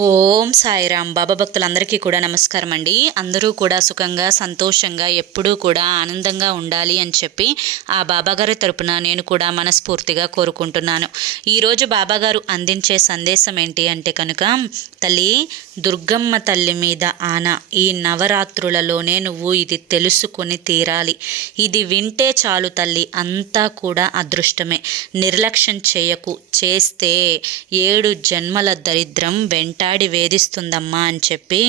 ఓం సాయిరామ్. బాబా భక్తులందరికీ కూడా నమస్కారం అండి. అందరూ కూడా సుఖంగా సంతోషంగా ఎప్పుడూ కూడా ఆనందంగా ఉండాలి అని చెప్పి ఆ బాబాగారి తరపున నేను కూడా మనస్ఫూర్తిగా కోరుకుంటున్నాను. ఈరోజు బాబాగారు అందించే సందేశం ఏంటి అంటే కనుక తల్లి దుర్గమ్మ తల్లి మీద ఆన ఈ నవరాత్రులలోనే నువ్వు ఇది తెలుసుకొని తీరాలి. ఇది వింటే చాలు తల్లి అంతా కూడా అదృష్టమే. నిర్లక్ష్యం చేయకు. చేస్తే ఏడు జన్మల దరిద్రం వెంట డాడీ వేధిస్తుందమ్మా అని చెప్పి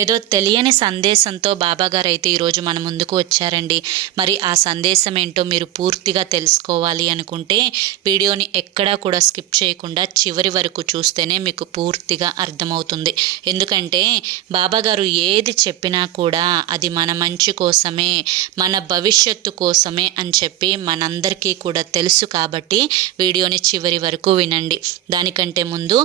ఏదో తెలియని సందేశంతో బాబాగారు అయితే ఈరోజు మన ముందుకు వచ్చారండి. మరి ఆ సందేశం ఏంటో మీరు పూర్తిగా తెలుసుకోవాలి అనుకుంటే వీడియోని ఎక్కడా కూడా స్కిప్ చేయకుండా చివరి వరకు చూస్తేనే మీకు పూర్తిగా అర్థమవుతుంది. ఎందుకంటే బాబాగారు ఏది చెప్పినా కూడా అది మన మంచి కోసమే మన భవిష్యత్తు కోసమే అని చెప్పి మనందరికీ కూడా తెలుసు కాబట్టి వీడియోని చివరి వరకు వినండి. దానికంటే ముందు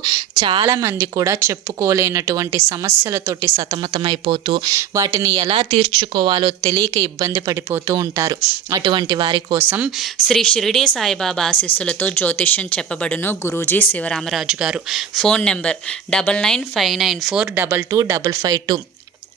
చాలామంది కూడా చెప్పుకోలేనటువంటి సమస్యలతోటి సతమతమైపోతూ వాటిని ఎలా తీర్చుకోవాలో తెలియక ఇబ్బంది పడిపోతూ ఉంటారు. అటువంటి వారి కోసం శ్రీ షిరిడి సాయిబాబా ఆశీస్సులతో జ్యోతిష్యం చెప్పబడును గురూజీ శివరామరాజు గారు. Phone number double nine five nine four double two double five two.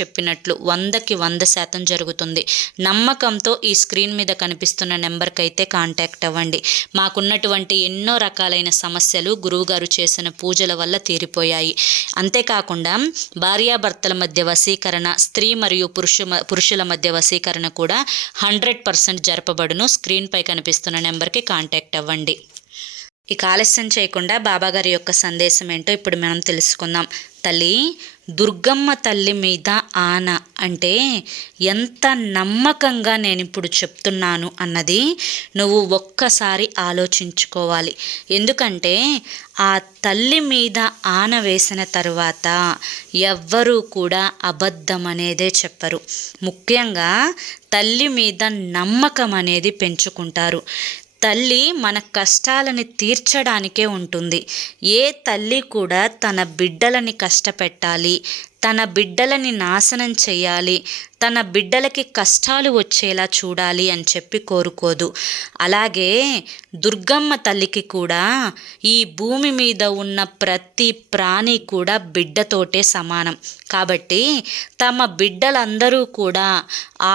చెప్పినట్లు వందకి వంద శాతం జరుగుతుంది. నమ్మకంతో ఈ స్క్రీన్ మీద కనిపిస్తున్న నెంబర్కి అయితే కాంటాక్ట్ అవ్వండి. మాకున్నటువంటి ఎన్నో రకాలైన సమస్యలు గురువుగారు చేసిన పూజల వల్ల తీరిపోయాయి. అంతేకాకుండా భార్యాభర్తల మధ్య వశీకరణ స్త్రీ మరియు పురుషు పురుషుల మధ్య వశీకరణ కూడా హండ్రెడ్ పర్సెంట్ జరపబడును. స్క్రీన్పై కనిపిస్తున్న నెంబర్కి కాంటాక్ట్ అవ్వండి. ఇక ఆలస్యం చేయకుండా బాబాగారి యొక్క సందేశం ఏంటో ఇప్పుడు మనం తెలుసుకుందాం. తల్లి దుర్గమ్మ తల్లి మీద ఆన అంటే ఎంత నమ్మకంగా నేను ఇప్పుడు చెప్తున్నాను అన్నది నువ్వు ఒక్కసారి ఆలోచించుకోవాలి. ఎందుకంటే ఆ తల్లి మీద ఆన వేసిన తర్వాత ఎవ్వరూ కూడా అబద్ధం అనేదే చెప్పరు. ముఖ్యంగా తల్లి మీద నమ్మకం అనేది పెంచుకుంటారు. తల్లి మన కష్టాలని తీర్చడానికే ఉంటుంది. ఏ తల్లి కూడా తన బిడ్డలని కష్టపెట్టాలి. తన బిడ్డలని నాశనం చేయాలి తన బిడ్డలకి కష్టాలు వచ్చేలా చూడాలి అని చెప్పి కోరుకోదు. అలాగే దుర్గమ్మ తల్లికి కూడా ఈ భూమి మీద ఉన్న ప్రతి ప్రాణి కూడా బిడ్డతోటే సమానం. కాబట్టి తమ బిడ్డలందరూ కూడా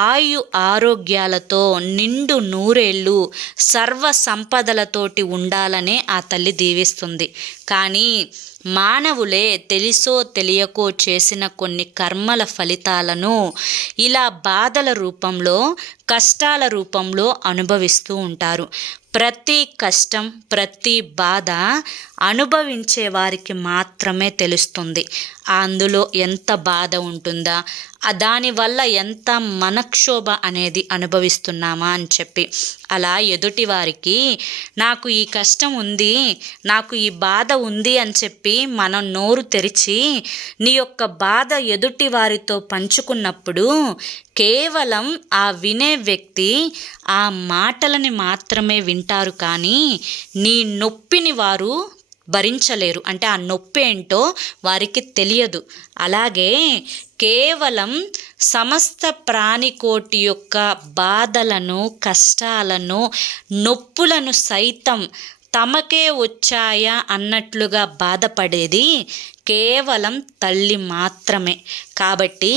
ఆయు ఆరోగ్యాలతో నిండు నూరేళ్ళు సర్వ సంపదలతోటి ఉండాలనే ఆ తల్లి దీవిస్తుంది. కానీ మానవులే తెలిసో తెలియకో చేసిన కొన్ని కర్మల ఫలితాలను ఇలా బాధల రూపంలో కష్టాల రూపంలో అనుభవిస్తూ ఉంటారు. ప్రతి కష్టం ప్రతి బాధ అనుభవించే వారికి మాత్రమే తెలుస్తుంది. అందులో ఎంత బాధ ఉంటుందా? దానివల్ల ఎంత మనక్షోభ అనేది అనుభవిస్తున్నామా అని చెప్పి. అలా ఎదుటి వారికి నాకు ఈ కష్టం ఉంది నాకు ఈ బాధ ఉంది అని చెప్పి మనం నోరు తెరిచి నీ యొక్క బాధ ఎదుటి వారితో పంచుకున్నప్పుడు కేవలం ఆ వినే వ్యక్తి ఆ మాటలని మాత్రమే వింటారు కానీ నీ నొప్పిని వారు భరించలేరు. అంటే ఆ నొప్పి ఏంటో వారికి తెలియదు. అలాగే కేవలం సమస్త ప్రాణికోటి యొక్క బాధలను కష్టాలను నొప్పులను సైతం తమకే వచ్చాయా అన్నట్లుగా బాధపడేది కేవలం తల్లి మాత్రమే. కాబట్టి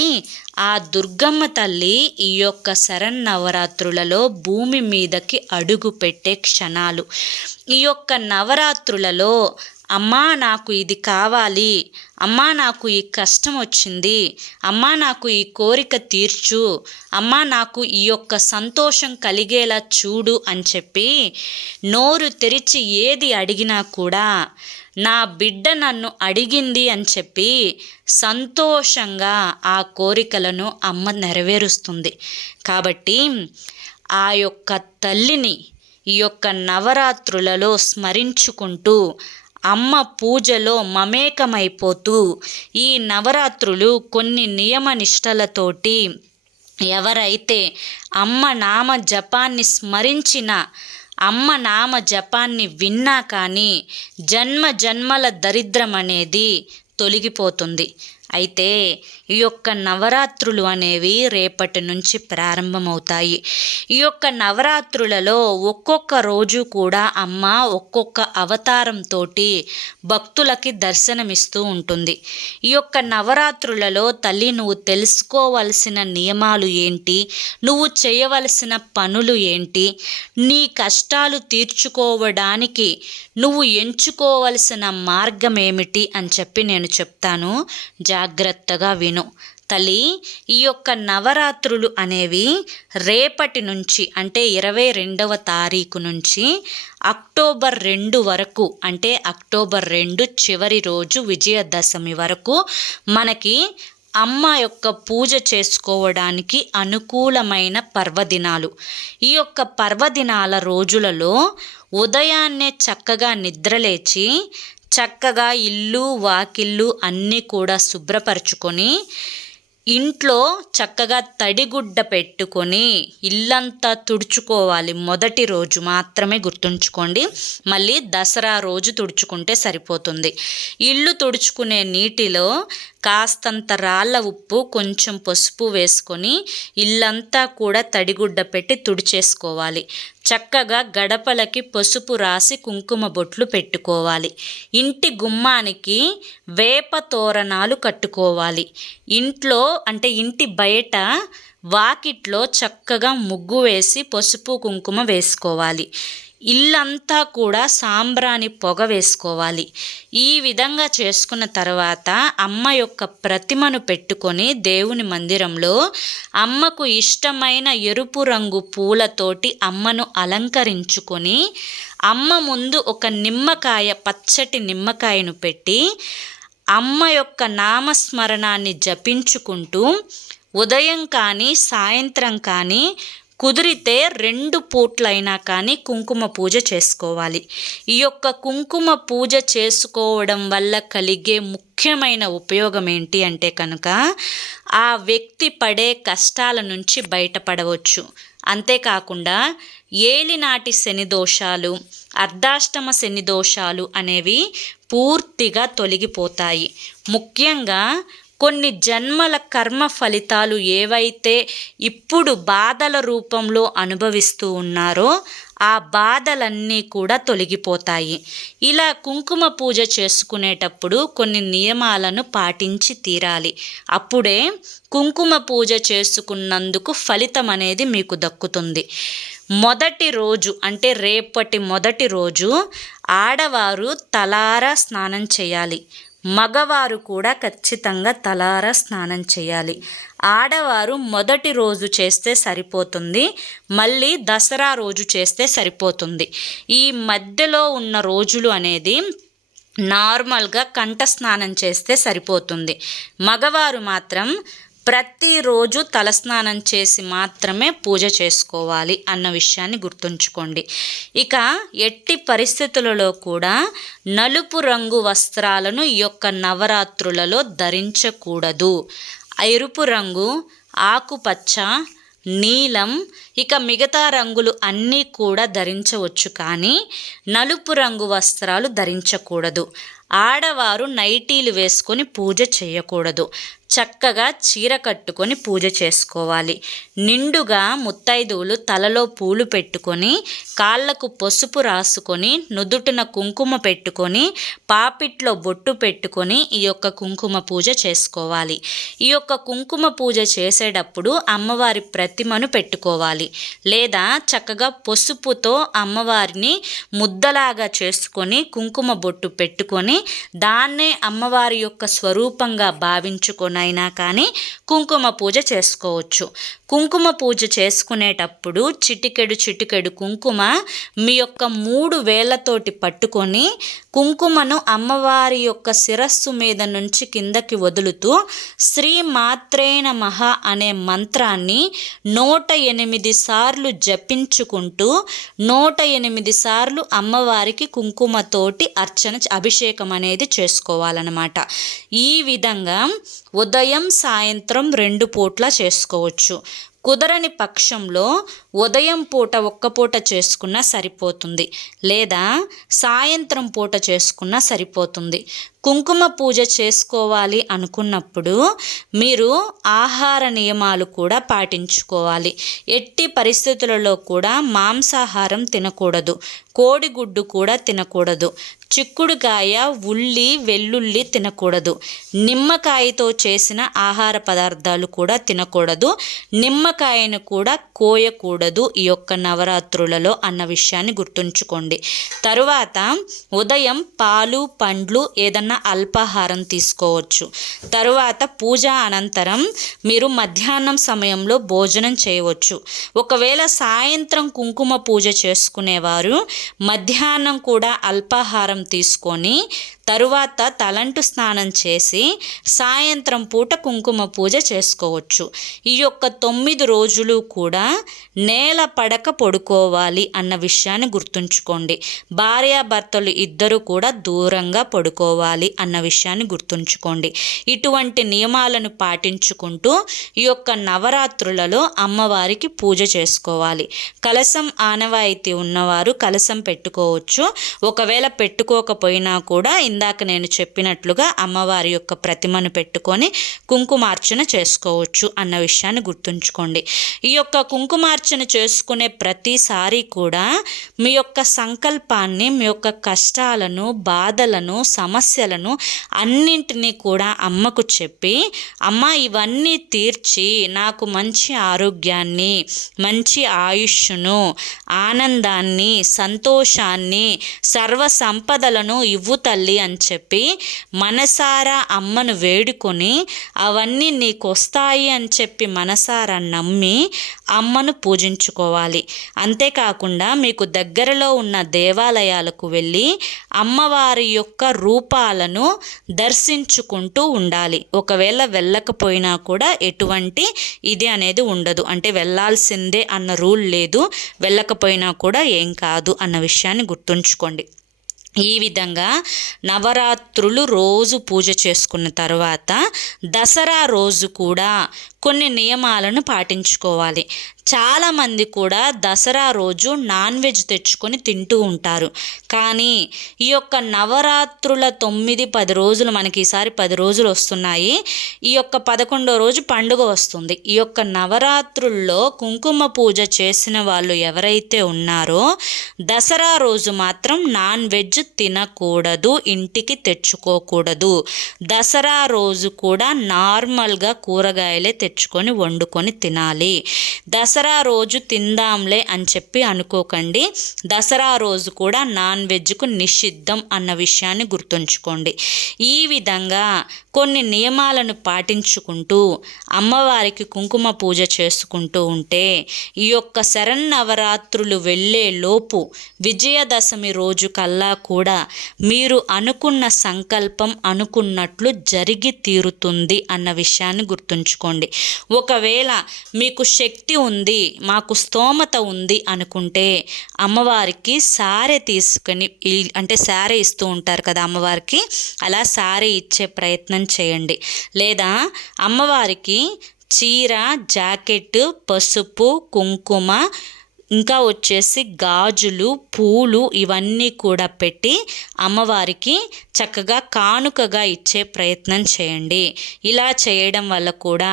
ఆ దుర్గమ్మ తల్లి ఈ యొక్క శరన్నవరాత్రులలో భూమి మీదకి అడుగు పెట్టే క్షణాలు. ఈ యొక్క నవరాత్రులలో అమ్మా నాకు ఇది కావాలి. అమ్మా నాకు ఈ కష్టం వచ్చింది. అమ్మా నాకు ఈ కోరిక తీర్చు. అమ్మా నాకు ఈ యొక్క సంతోషం కలిగేలా చూడు అని చెప్పి నోరు తెరిచి ఏది అడిగినా కూడా నా బిడ్డ నన్ను అడిగింది అని చెప్పి సంతోషంగా ఆ కోరికలను అమ్మ నెరవేరుస్తుంది. కాబట్టి ఆ యొక్క తల్లిని ఈ యొక్క నవరాత్రులలో స్మరించుకుంటూ అమ్మ పూజలో మమేకమైపోతూ ఈ నవరాత్రులు కొన్ని నియమ నిష్టలతోటి ఎవరైతే అమ్మ నామ జపాన్ని స్మరించిన అమ్మ నామ జపాన్ని విన్నా కానీ జన్మ జన్మల దరిద్రం అనేది తొలగిపోతుంది. అయితే ఈ యొక్క నవరాత్రులు అనేవి రేపటి నుంచి ప్రారంభమవుతాయి. ఈ యొక్క నవరాత్రులలో ఒక్కొక్క రోజు కూడా అమ్మ ఒక్కొక్క అవతారంతో భక్తులకి దర్శనమిస్తూ ఉంటుంది. ఈ యొక్క నవరాత్రులలో తల్లి నువ్వు తెలుసుకోవలసిన నియమాలు ఏంటి? నువ్వు చేయవలసిన పనులు ఏంటి? నీ కష్టాలు తీర్చుకోవడానికి నువ్వు ఎంచుకోవలసిన మార్గం ఏమిటి అని చెప్పి నేను చెప్తాను. జాగ్రత్తగా విను. తల్లి ఈ యొక్క నవరాత్రులు అనేవి రేపటి నుంచి అంటే ఇరవై రెండవ తారీఖు నుంచి అక్టోబర్ రెండు వరకు అంటే అక్టోబర్ రెండు చివరి రోజు విజయదశమి వరకు మనకి అమ్మ యొక్క పూజ చేసుకోవడానికి అనుకూలమైన పర్వదినాలు. ఈ యొక్క పర్వదినాల రోజులలో ఉదయాన్నే చక్కగా నిద్రలేచి చక్కగా ఇల్లు వాకిళ్ళు అన్నీ కూడా శుభ్రపరచుకొని ఇంట్లో చక్కగా తడిగుడ్డ పెట్టుకొని ఇల్లంతా తుడుచుకోవాలి. మొదటి రోజు మాత్రమే గుర్తుంచుకోండి. మళ్ళీ దసరా రోజు తుడుచుకుంటే సరిపోతుంది. ఇల్లు తుడుచుకునే నీటిలో కాస్తంత రాళ్ళ ఉప్పు కొంచెం పసుపు వేసుకొని ఇల్లంతా కూడా తడిగుడ్డ పెట్టి తుడిచేసుకోవాలి. చక్కగా గడపలకి పసుపు రాసి కుంకుమ బొట్లు పెట్టుకోవాలి. ఇంటి గుమ్మానికి వేప తోరణాలు కట్టుకోవాలి. ఇంట్లో అంటే ఇంటి బయట వాకిట్లో చక్కగా ముగ్గు వేసి పసుపు కుంకుమ వేసుకోవాలి. ఇల్లంతా కూడా సాంబ్రాణి పొగ వేసుకోవాలి. ఈ విధంగా చేసుకున్న తర్వాత అమ్మ యొక్క ప్రతిమను పెట్టుకొని దేవుని మందిరంలో అమ్మకు ఇష్టమైన ఎరుపు రంగు పూలతోటి అమ్మను అలంకరించుకొని అమ్మ ముందు ఒక నిమ్మకాయ పచ్చటి నిమ్మకాయను పెట్టి అమ్మ యొక్క నామస్మరణాన్ని జపించుకుంటూ ఉదయం కానీ సాయంత్రం కానీ కుదిరితే రెండు పూట్లైనా కానీ కుంకుమ పూజ చేసుకోవాలి. ఈ యొక్క కుంకుమ పూజ చేసుకోవడం వల్ల కలిగే ముఖ్యమైన ఉపయోగం ఏంటి అంటే కనుక ఆ వ్యక్తి పడే కష్టాల నుంచి బయటపడవచ్చు. అంతేకాకుండా ఏలినాటి శని దోషాలు అర్ధాష్టమ శని దోషాలు అనేవి పూర్తిగా తొలగిపోతాయి. ముఖ్యంగా కొన్ని జన్మల కర్మ ఫలితాలు ఏవైతే ఇప్పుడు బాధల రూపంలో అనుభవిస్తూ ఉన్నారో ఆ బాధలన్నీ కూడా తొలగిపోతాయి. ఇలా కుంకుమ పూజ చేసుకునేటప్పుడు కొన్ని నియమాలను పాటించి తీరాలి. అప్పుడే కుంకుమ పూజ చేసుకున్నందుకు ఫలితం అనేది మీకు దక్కుతుంది. మొదటి రోజు అంటే రేపటి మొదటి రోజు ఆడవారు తలారా స్నానం చేయాలి. మగవారు కూడా ఖచ్చితంగా తలారా స్నానం చేయాలి. ఆడవారు మొదటి రోజు చేస్తే సరిపోతుంది మళ్ళీ దసరా రోజు చేస్తే సరిపోతుంది. ఈ మధ్యలో ఉన్న రోజులు అనేది నార్మల్గా కంఠ స్నానం చేస్తే సరిపోతుంది. మగవారు మాత్రం ప్రతిరోజు తలస్నానం చేసి మాత్రమే పూజ చేసుకోవాలి అన్న విషయాన్ని గుర్తుంచుకోండి. ఇక ఎట్టి పరిస్థితులలో కూడా నలుపు రంగు వస్త్రాలను ఈ యొక్క నవరాత్రులలో ధరించకూడదు. ఎరుపు రంగు ఆకుపచ్చ నీలం ఇక మిగతా రంగులు అన్నీ కూడా ధరించవచ్చు కానీ నలుపు రంగు వస్త్రాలు ధరించకూడదు. ఆడవారు నైటీలు వేసుకొని పూజ చేయకూడదు. చక్కగా చీర కట్టుకొని పూజ చేసుకోవాలి. నిండుగా ముత్తైదువులు తలలో పూలు పెట్టుకొని కాళ్ళకు పసుపు రాసుకొని నుదుటిన కుంకుమ పెట్టుకొని పాపిట్లో బొట్టు పెట్టుకొని ఈ యొక్క కుంకుమ పూజ చేసుకోవాలి. ఈ యొక్క కుంకుమ పూజ చేసేటప్పుడు అమ్మవారి ప్రతిమను పెట్టుకోవాలి. లేదా చక్కగా పసుపుతో అమ్మవారిని ముద్దలాగా చేసుకొని కుంకుమ బొట్టు పెట్టుకొని దాన్నే అమ్మవారి యొక్క స్వరూపంగా భావించుకొనైనా కానీ కుంకుమ పూజ చేసుకోవచ్చు. కుంకుమ పూజ చేసుకునేటప్పుడు చిటికెడు చిటికెడు కుంకుమ మీ యొక్క మూడు వేళ్ళతోటి పట్టుకొని కుంకుమను అమ్మవారి యొక్క శిరస్సు మీద నుంచి కిందకి వదులుతూ శ్రీ మాత్రేన మహ అనే మంత్రాన్ని నూట ఎనిమిది సార్లు జపించుకుంటూ నూట ఎనిమిది సార్లు అమ్మవారికి కుంకుమతోటి అర్చన అభిషేకం అనేది చేసుకోవాలన్నమాట. ఈ విధంగా ఉదయం సాయంత్రం రెండు పూట్ల చేసుకోవచ్చు. కుదరని పక్షంలో ఉదయం పూట ఒక్క పూట చేసుకున్నా సరిపోతుంది. లేదా సాయంత్రం పూట చేసుకున్నా సరిపోతుంది. కుంకుమ పూజ చేసుకోవాలి అనుకున్నప్పుడు మీరు ఆహార నియమాలు కూడా పాటించుకోవాలి. ఎట్టి పరిస్థితులలో కూడా మాంసాహారం తినకూడదు. కోడిగుడ్డు కూడా తినకూడదు. చిక్కుడుకాయ ఉల్లి వెల్లుల్లి తినకూడదు. నిమ్మకాయతో చేసిన ఆహార పదార్థాలు కూడా తినకూడదు. నిమ్మకాయను కూడా కోయకూడదు. ఈ యొక్క నవరాత్రులలో అన్న విషయాన్ని గుర్తుంచుకోండి. తరువాత ఉదయం పాలు పండ్లు ఏదన్నా అల్పాహారం తీసుకోవచ్చు. తరువాత పూజ అనంతరం మీరు మధ్యాహ్నం సమయంలో భోజనం చేయవచ్చు. ఒకవేళ సాయంత్రం కుంకుమ పూజ చేసుకునేవారు మధ్యాహ్నం కూడా అల్పాహారం తీసుకొని తరువాత తలంటు స్నానం చేసి సాయంత్రం పూట కుంకుమ పూజ చేసుకోవచ్చు. ఈ యొక్క తొమ్మిది రోజులు కూడా నేల పడక పడుకోవాలి అన్న విషయాన్ని గుర్తుంచుకోండి. భార్యాభర్తలు ఇద్దరు కూడా దూరంగా పడుకోవాలి అన్న విషయాన్ని గుర్తుంచుకోండి. ఇటువంటి నియమాలను పాటించుకుంటూ ఈ యొక్క నవరాత్రులలో అమ్మవారికి పూజ చేసుకోవాలి. కలసం ఆనవాయితీ ఉన్నవారు కలసం పెట్టుకోవచ్చు. ఒకవేళ పెట్టుకోకపోయినా కూడా ఇందాక నేను చెప్పినట్లుగా అమ్మవారి యొక్క ప్రతిమను పెట్టుకొని కుంకుమార్చన చేసుకోవచ్చు అన్న విషయాన్ని గుర్తుంచుకోండి. ఈ యొక్క కుంకుమార్చన చేసుకునే ప్రతిసారి కూడా మీ యొక్క సంకల్పాన్ని మీ యొక్క కష్టాలను బాధలను సమస్యలను అన్నింటినీ కూడా అమ్మకు చెప్పి అమ్మ ఇవన్నీ తీర్చి నాకు మంచి ఆరోగ్యాన్ని మంచి ఆయుష్ను ఆనందాన్ని సంతోషాన్ని సర్వ సంపదలను ఇవ్వు తల్లి అని అని చెప్పి మనసారా అమ్మను వేడుకొని అవన్నీ నీకు వస్తాయి అని చెప్పి మనసారా నమ్మి అమ్మను పూజించుకోవాలి. అంతేకాకుండా మీకు దగ్గరలో ఉన్న దేవాలయాలకు వెళ్ళి అమ్మవారి యొక్క రూపాలను దర్శించుకుంటూ ఉండాలి. ఒకవేళ వెళ్ళకపోయినా కూడా ఎటువంటి ఇది అనేది ఉండదు. అంటే వెళ్ళాల్సిందే అన్న రూల్ లేదు. వెళ్ళకపోయినా కూడా ఏం కాదు అన్న విషయాన్ని గుర్తుంచుకోండి. ఈ విధంగా నవరాత్రులు రోజు పూజ చేసుకున్న తర్వాత దసరా రోజు కూడా కొన్ని నియమాలను పాటించుకోవాలి. చాలామంది కూడా దసరా రోజు నాన్ వెజ్ తెచ్చుకొని తింటూ ఉంటారు. కానీ ఈ యొక్క నవరాత్రుల తొమ్మిది పది రోజులు మనకి ఈసారి పది రోజులు వస్తున్నాయి. ఈ యొక్క పదకొండో రోజు పండుగ వస్తుంది. ఈ యొక్క నవరాత్రుల్లో కుంకుమ పూజ చేసిన వాళ్ళు ఎవరైతే ఉన్నారో దసరా రోజు మాత్రం నాన్ వెజ్ తినకూడదు ఇంటికి తెచ్చుకోకూడదు. దసరా రోజు కూడా నార్మల్గా కూరగాయలే తెచ్చుకొని వండుకొని తినాలి. దసరా రోజు తిందాంలే అని చెప్పి అనుకోకండి. దసరా రోజు కూడా నాన్ వెజ్కు నిషిద్ధం అన్న విషయాన్ని గుర్తుంచుకోండి. ఈ విధంగా కొన్ని నియమాలను పాటించుకుంటూ అమ్మవారికి కుంకుమ పూజ చేసుకుంటూ ఉంటే ఈ యొక్క శరన్నవరాత్రులు వెళ్ళే లోపు విజయదశమి రోజు కల్లా కూడా మీరు అనుకున్న సంకల్పం అనుకున్నట్లు జరిగి తీరుతుంది అన్న విషయాన్ని గుర్తుంచుకోండి. ఒకవేళ మీకు శక్తి ఉంది మాకు స్తోమత ఉంది అనుకుంటే అమ్మవారికి సారె తీసుకొని అంటే సారె ఇస్తూ ఉంటారు కదా అమ్మవారికి అలా సారె ఇచ్చే ప్రయత్నం చేయండి. లేదా అమ్మవారికి చీర జాకెట్ పసుపు కుంకుమ ఇంకా వచ్చేసి గాజులు పూలు ఇవన్నీ కూడా పెట్టి అమ్మవారికి చక్కగా కానుకగా ఇచ్చే ప్రయత్నం చేయండి. ఇలా చేయడం వల్ల కూడా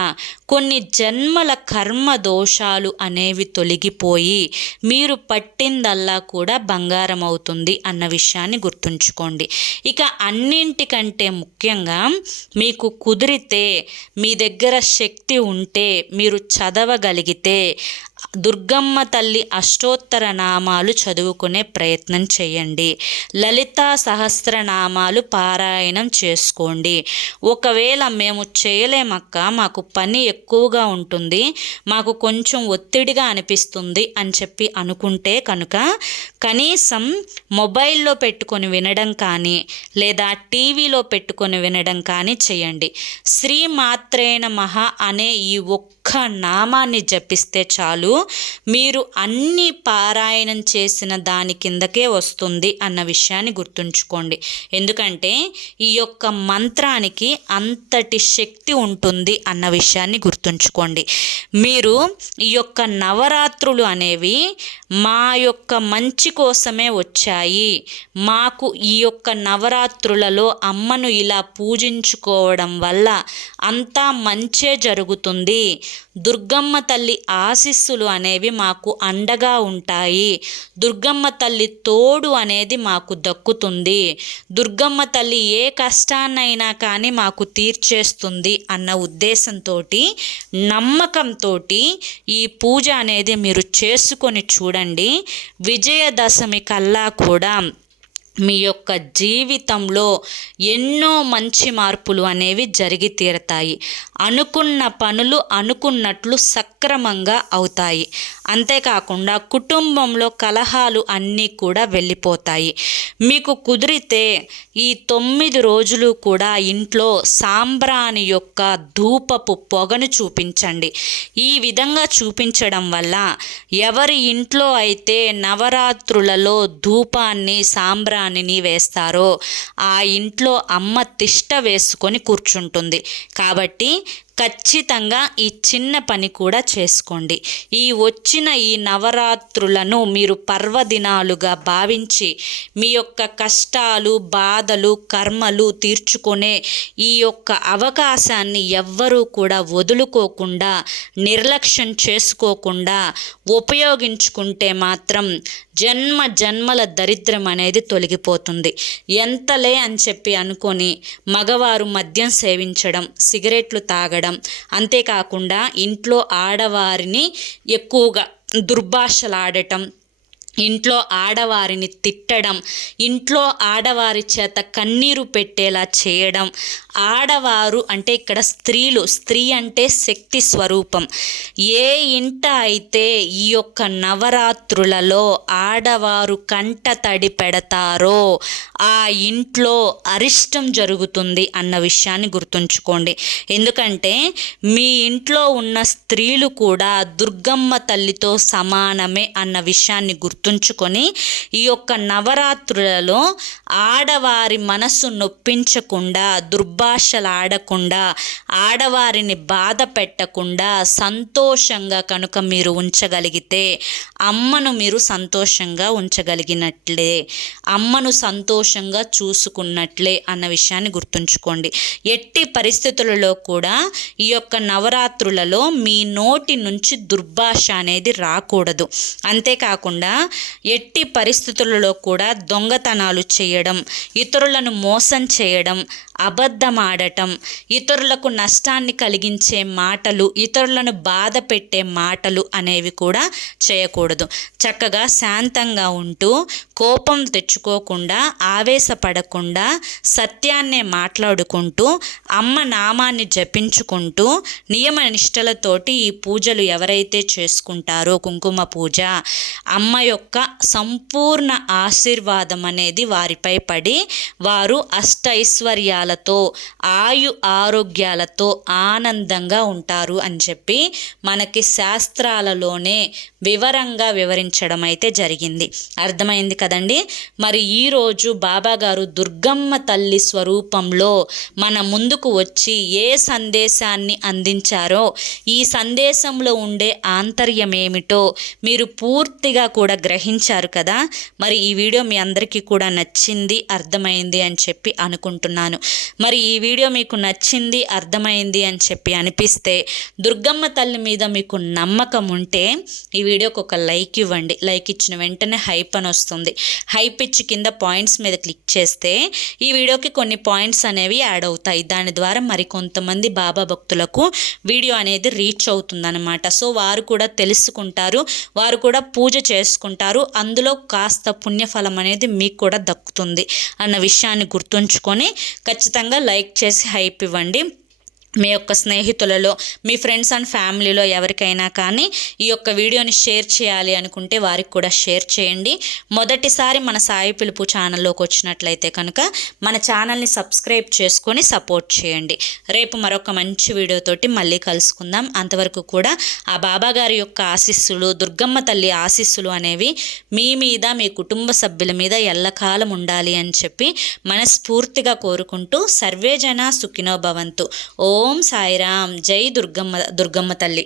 కొన్ని జన్మల కర్మ దోషాలు అనేవి తొలగిపోయి మీరు పట్టిందల్లా కూడా బంగారం అవుతుంది అన్న విషయాన్ని గుర్తుంచుకోండి. ఇక అన్నింటికంటే ముఖ్యంగా మీకు కుదిరితే మీ దగ్గర శక్తి ఉంటే మీరు చదవగలిగితే దుర్గమ్మ తల్లి అష్టోత్తర నామాలు చదువుకునే ప్రయత్నం చేయండి. లలితా సహస్రనామాలు పారాయణం చేసుకోండి. ఒకవేళ మేము చేయలేమక్క మాకు పని ఎక్కువగా ఉంటుంది మాకు కొంచెం ఒత్తిడిగా అనిపిస్తుంది అని చెప్పి అనుకుంటే కనుక కనీసం మొబైల్లో పెట్టుకొని వినడం కానీ లేదా టీవీలో పెట్టుకొని వినడం కానీ చేయండి. శ్రీమాత్రేణ మహా అనే ఈ ఒక్క నామాన్ని జపిస్తే చాలు మీరు అన్ని పారాయణం చేసిన దాని కిందకే వస్తుంది అన్న విషయాన్ని గుర్తుంచుకోండి. ఎందుకంటే ఈ యొక్క మంత్రానికి అంతటి శక్తి ఉంటుంది అన్న విషయాన్ని గుర్తుంచుకోండి. మీరు ఈ యొక్క నవరాత్రులు అనేవి మా యొక్క మంచి కోసమే వచ్చాయి. మాకు ఈ యొక్క నవరాత్రులలో అమ్మను ఇలా పూజించుకోవడం వల్ల అంతా మంచే జరుగుతుంది. దుర్గమ్మ తల్లి ఆశీస్సులు అనేవి మాకు అండగా ఉంటాయి. దుర్గమ్మ తల్లి తోడు అనేది మాకు దక్కుతుంది. దుర్గమ్మ తల్లి ఏ కష్టాన్నైనా కానీ మాకు తీర్చేస్తుంది అన్న ఉద్దేశంతో నమ్మకంతో ఈ పూజ అనేది మీరు చేసుకొని చూడండి. విజయదశమి కల్లా కూడా మీ యొక్క జీవితంలో ఎన్నో మంచి మార్పులు అనేవి జరిగి తీరతాయి. అనుకున్న పనులు అనుకున్నట్లు సక్రమంగా అవుతాయి. అంతేకాకుండా కుటుంబంలో కలహాలు అన్నీ కూడా వెళ్ళిపోతాయి. మీకు కుదిరితే ఈ తొమ్మిది రోజులు కూడా ఇంట్లో సాంబ్రాణి యొక్క ధూపపు పొగను చూపించండి. ఈ విధంగా చూపించడం వల్ల ఎవరి ఇంట్లో అయితే నవరాత్రులలో ధూపాన్ని సాంబ్రాణిని వేస్తారో ఆ ఇంట్లో అమ్మ తిష్ట వేసుకొని కూర్చుంటుంది. కాబట్టి ఖచ్చితంగా ఈ చిన్న పని కూడా చేసుకోండి. ఈ వచ్చిన ఈ నవరాత్రులను మీరు పర్వదినాలుగా భావించి మీ యొక్క కష్టాలు బాధలు కర్మలు తీర్చుకునే ఈ యొక్క అవకాశాన్ని ఎవ్వరూ కూడా వదులుకోకుండా నిర్లక్ష్యం చేసుకోకుండా ఉపయోగించుకుంటే మాత్రం జన్మ జన్మల దరిద్రం అనేది తొలగిపోతుంది. ఎంతలే అని చెప్పి అనుకొని మగవారు మద్యం సేవించడం సిగరెట్లు తాగడం అంతేకాకుండా ఇంట్లో ఆడవారిని ఎక్కువగా దుర్భాషలాడటం ఇంట్లో ఆడవారిని తిట్టడం ఇంట్లో ఆడవారి చేత కన్నీరు పెట్టేలా చేయడం ఆడవారు అంటే ఇక్కడ స్త్రీలు స్త్రీ అంటే శక్తి స్వరూపం. ఏ ఇంట అయితే ఈ యొక్క నవరాత్రులలో ఆడవారు కంట తడి పెడతారో ఆ ఇంట్లో అరిష్టం జరుగుతుంది అన్న విషయాన్ని గుర్తుంచుకోండి. ఎందుకంటే మీ ఇంట్లో ఉన్న స్త్రీలు కూడా దుర్గమ్మ తల్లితో సమానమే అన్న విషయాన్ని గుర్తు గుర్తుంచుకొని ఈ యొక్క నవరాత్రులలో ఆడవారి మనసు నొప్పించకుండా దుర్భాషలు ఆడకుండా ఆడవారిని బాధ పెట్టకుండా సంతోషంగా కనుక మీరు ఉంచగలిగితే అమ్మను మీరు సంతోషంగా ఉంచగలిగినట్లే అమ్మను సంతోషంగా చూసుకున్నట్లే అన్న విషయాన్ని గుర్తుంచుకోండి. ఎట్టి పరిస్థితులలో కూడా ఈ యొక్క నవరాత్రులలో మీ నోటి నుంచి దుర్భాష అనేది రాకూడదు. అంతేకాకుండా ఎట్టి పరిస్థితులలో కూడా దొంగతనాలు చేయడం ఇతరులను మోసం చేయడం అబద్ధమాడటం ఇతరులకు నష్టాన్ని కలిగించే మాటలు ఇతరులను బాధ పెట్టే మాటలు అనేవి కూడా చేయకూడదు. చక్కగా శాంతంగా ఉంటూ కోపం తెచ్చుకోకుండా ఆవేశపడకుండా సత్యాన్నే మాట్లాడుకుంటూ అమ్మ నామాన్ని జపించుకుంటూ నియమ నిష్టలతోటి ఈ పూజలు ఎవరైతే చేసుకుంటారో కుంకుమ పూజ అమ్మ యొక్క సంపూర్ణ ఆశీర్వాదం అనేది వారిపై పడి వారు అష్టైశ్వర్యాలతో ఆయు ఆరోగ్యాలతో ఆనందంగా ఉంటారు అని చెప్పి మనకి శాస్త్రాలలోనే వివరంగా వివరించడం అయితే జరిగింది. అర్థమైంది కదండి? మరి ఈరోజు బాబా గారు దుర్గమ్మ తల్లి స్వరూపంలో మన ముందుకు వచ్చి ఏ సందేశాన్ని అందించారో ఈ సందేశంలో ఉండే ఆంతర్యం ఏమిటో మీరు పూర్తిగా కూడా గ్రహించారు కదా? మరి ఈ వీడియో మీ అందరికీ కూడా నచ్చింది అర్థమైంది అని చెప్పి అనుకుంటున్నాను. మరి ఈ వీడియో మీకు నచ్చింది అర్థమైంది అని చెప్పి అనిపిస్తే దుర్గమ్మ తల్లి మీద మీకు నమ్మకం ఉంటే ఈ వీడియోకి ఒక లైక్ ఇవ్వండి. లైక్ ఇచ్చిన వెంటనే హైప్ అని వస్తుంది. హైప్ ఇచ్చి కింద పాయింట్స్ మీద క్లిక్ చేస్తే ఈ వీడియోకి కొన్ని పాయింట్స్ అనేవి యాడ్ అవుతాయి. దాని ద్వారా మరికొంతమంది బాబా భక్తులకు వీడియో అనేది రీచ్ అవుతుందన్నమాట. సో వారు కూడా తెలుసుకుంటారు. వారు కూడా పూజ చేసుకుంటారు. అందులో కాస్త పుణ్యఫలం అనేది మీకు కూడా దక్కుతుంది అన్న విషయాన్ని గుర్తుంచుకొని ఖచ్చితంగా లైక్ చేసి హైప్ ఇవ్వండి. మీ యొక్క స్నేహితులలో మీ ఫ్రెండ్స్ అండ్ ఫ్యామిలీలో ఎవరికైనా కానీ ఈ యొక్క వీడియోని షేర్ చేయాలి అనుకుంటే వారికి కూడా షేర్ చేయండి. మొదటిసారి మన సాయి పిలుపు ఛానల్లోకి వచ్చినట్లయితే కనుక మన ఛానల్ని సబ్స్క్రైబ్ చేసుకొని సపోర్ట్ చేయండి. రేపు మరొక మంచి వీడియోతోటి మళ్ళీ కలుసుకుందాం. అంతవరకు కూడా ఆ బాబా గారి యొక్క ఆశీస్సులు దుర్గమ్మ తల్లి ఆశీస్సులు అనేవి మీ మీద మీ కుటుంబ సభ్యుల మీద ఎల్లకాలం ఉండాలి అని చెప్పి మనస్ఫూర్తిగా కోరుకుంటూ సర్వేజన సుఖినో భవంతు. ఓ ఓం సాయిరామ్. జై దుర్గమ్మ దుర్గమ్మ తల్లి.